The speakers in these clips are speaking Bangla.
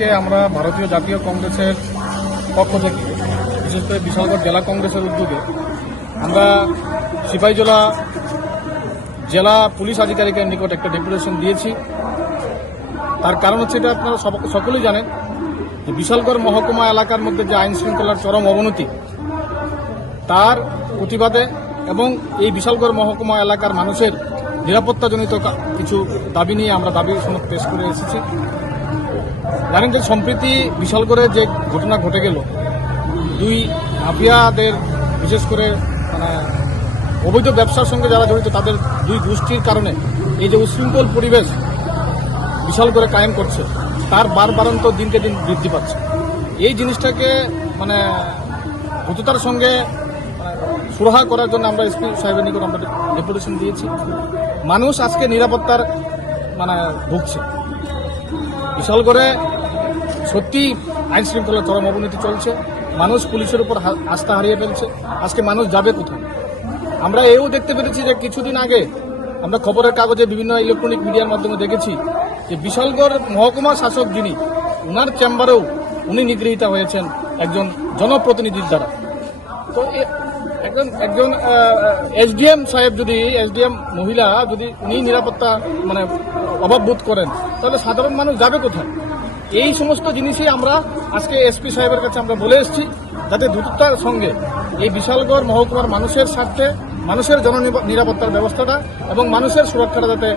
আজকে আমরা ভারতীয় জাতীয় কংগ্রেসের পক্ষ থেকে বিশেষ করে বিশালগড় জেলা কংগ্রেসের উদ্যোগে আমরা সিপাহীজলা জেলা পুলিশ আধিকারিকের নিকট একটা ডেপুটেশন দিয়েছি। তার কারণ হচ্ছে এটা আপনারা সকলেই জানেন যে বিশালগড় মহকুমা এলাকার মধ্যে যে আইন শৃঙ্খলার চরম অবনতি, তার প্রতিবাদে এবং এই বিশালগড় মহকুমা এলাকার মানুষের নিরাপত্তাজনিত কিছু দাবি নিয়ে আমরা দাবি সনদ পেশ করে এসেছি। জানেন যে সম্প্রতি বিশালগড়ে যে ঘটনা ঘটে গেল, দুই মাফিয়াদের বিশেষ করে অবৈধ ব্যবসার সঙ্গে যারা জড়িত তাদের দুই গোষ্ঠীর কারণে এই যে উশৃঙ্খল পরিবেশ বিশালগড়ে কায়েম করছে, তার বারবারন্ত দিনকে দিন বৃদ্ধি পাচ্ছে। এই জিনিসটাকে দ্রুততার সঙ্গে সুরাহা করার জন্য আমরা এসপি সাহেবের নিকট আমরা ডেপুটেশন দিয়েছি। মানুষ আজকে নিরাপত্তার ভুগছে। বিশালগড়ে সত্যি আইন শৃঙ্খলার চরম অবনতি চলছে, মানুষ পুলিশের উপর আস্থা হারিয়ে ফেলছে। আজকে মানুষ যাবে কোথায়? আমরা এও দেখতে পেরেছি যে কিছুদিন আগে আমরা খবরের কাগজে বিভিন্ন ইলেকট্রনিক মিডিয়ার মাধ্যমে দেখেছি যে বিশালগড় মহকুমা শাসক যিনি, ওনার চেম্বারেও উনি নিগৃহীতা হয়েছেন একজন জনপ্রতিনিধির দ্বারা। তো একজন এসডিএম সাহেব যদি, এসডিএম মহিলা যদি উনি নিরাপত্তা অভাব বোধ করেন, তাহলে সাধারণ মানুষ যাবে কোথায়? এই সমস্ত জিনিসই আমরা আজকে এসপি সাহেবের কাছে আমরা বলে এসেছি, যাতে দ্রুততার সঙ্গে এই বিশালগড় মহকুমার মানুষের স্বার্থে মানুষের নিরাপত্তার ব্যবস্থাটা এবং মানুষের সুরক্ষাটা যাতে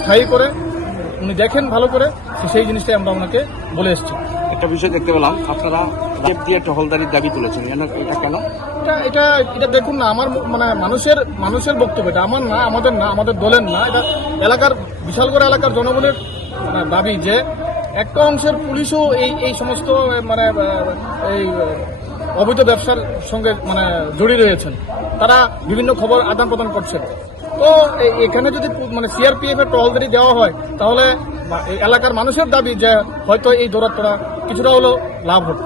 স্থায়ী করে উনি দেখেন ভালো করে, সেই জিনিসটাই আমরা ওনাকে বলে এসেছি। একটা বিষয় দেখতে পেলাম, আপনারা জেপ দিয়ে টহলদারির দাবি তুলেছেন, এটা কেন? এটা দেখুন না, আমার মানুষের বক্তব্য, এটা আমার না, আমাদের না, আমাদের দলের না, এটা এলাকার বিশালগড় এলাকার জনগণের দাবি যে একটা অংশের পুলিশও এই সমস্ত এই অবৈধ ব্যবসার সঙ্গে জড়িয়ে রয়েছেন। তারা বিভিন্ন খবর আদান প্রদান করছেন। তো এখানে যদি সিআরপিএফ এর টহলদারি দেওয়া হয়, তাহলে এলাকার মানুষের দাবি যে হয়তো এই দৌরাত্মটা কিছুটা হলেও লাভ হবে।